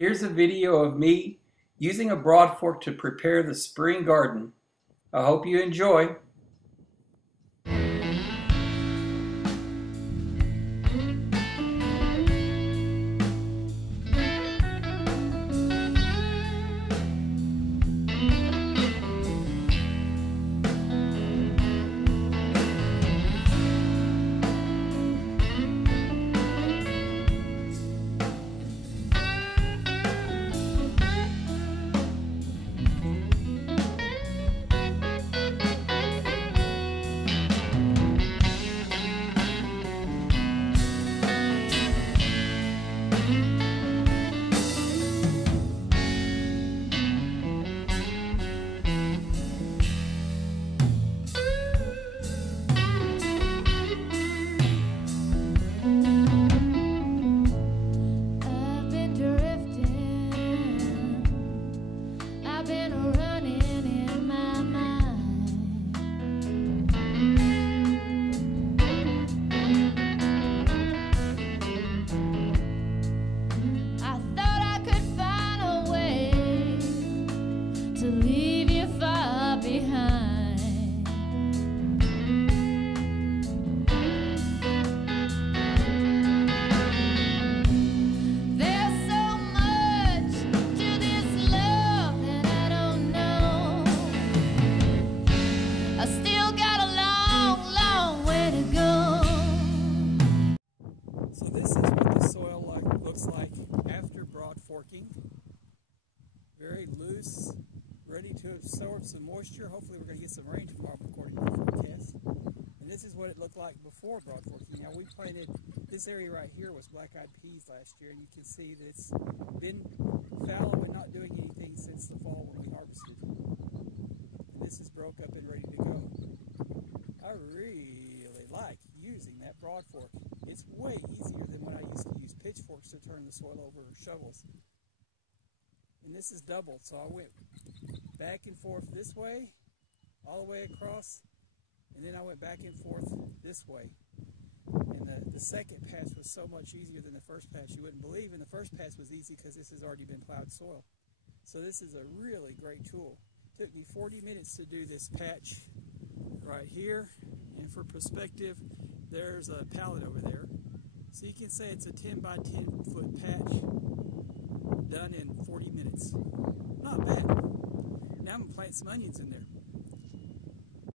Here's a video of me using a broad fork to prepare the spring garden. I hope you enjoy. Leave you far behind. There's so much to this love that I don't know. I still got a long, long way to go. So this is what the soil looks like after broad forking. Very loose, ready to absorb some moisture. Hopefully we're going to get some rain tomorrow according to the forecast. And this is what it looked like before broad forking. Now we planted, this area right here was black-eyed peas last year, and you can see that it's been fallow and not doing anything since the fall when we harvested. And this is broke up and ready to go. I really like using that broad fork. It's way easier than when I used to use pitchforks to turn the soil over, or shovels. And this is doubled, so I went back and forth this way, all the way across, and then I went back and forth this way. And the second pass was so much easier than the first pass. You wouldn't believe, and the first pass was easy because this has already been plowed soil. So this is a really great tool. It took me 40 minutes to do this patch right here, and for perspective, there's a pallet over there. So you can say it's a 10 by 10 foot patch done in 40 minutes. Not bad. Now I'm going to plant some onions in there.